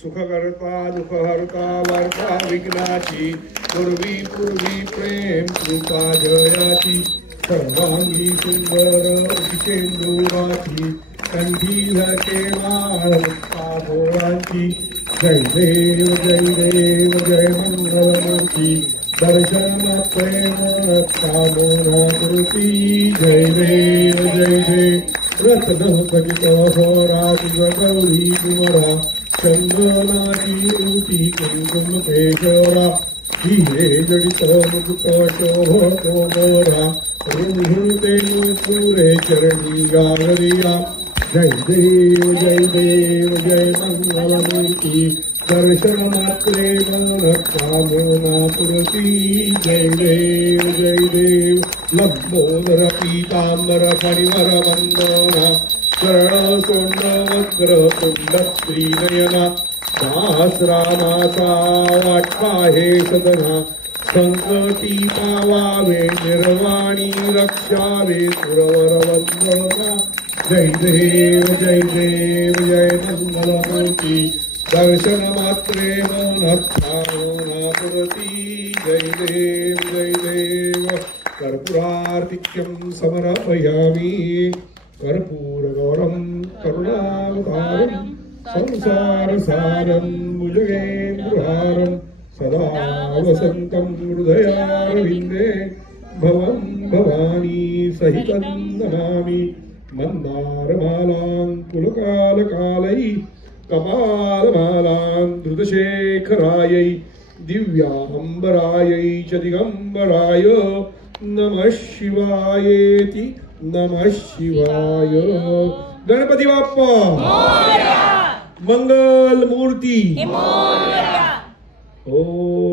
सुखकर्ता दुःखहर्ता वार्ता विघ्नाची पूर्वी पूर्वी प्रेम कृपा जयाची सर्वांगी सुंदर विशेंदुराची कंठी झके माळांची जय देव जय मंगलमूर्ती दर्शन प्रेम कामना कृती जय देव रत्न खचित होराज गौरी कुमरा चंदनाची ऊती कुंकुम केशरा हिरे जडित मुकुट शोभतो मोरा रुंधुते पुरे चरणी गागरिया जय देव जय मंगलमूर्ती दर्शन मात्रे मन कामना पुरती जय देव लंबोदर पीतांबर फणिवर वंदना चरण सोंड वक्र कुंड श्रीनयना सहस्रामाचा वाटपा हे सदना संकटी पावावे निर्वाणी रक्षावे सुरवर वंदना जय देव जय मंगलमूर्ती दर्शन मात्रे मन कामना पुरती जय देव कर्पूरार्तिक्यं समर्पयामि कर्पूरगौरं करुणावतारं संसारसारं भुजगेन्द्रहारं सदा वसन्तं हृदयारविन्दे भवं भवानी सहितं नमामि मन्दारमालां कुलकालकालै कपालमालां धृतशेखरायै दिव्याम्बरायै च दिगम्बराय नमः शिवायेति नमः शिवाय। गणपती बाप्पा मंगल मूर्ती। ओम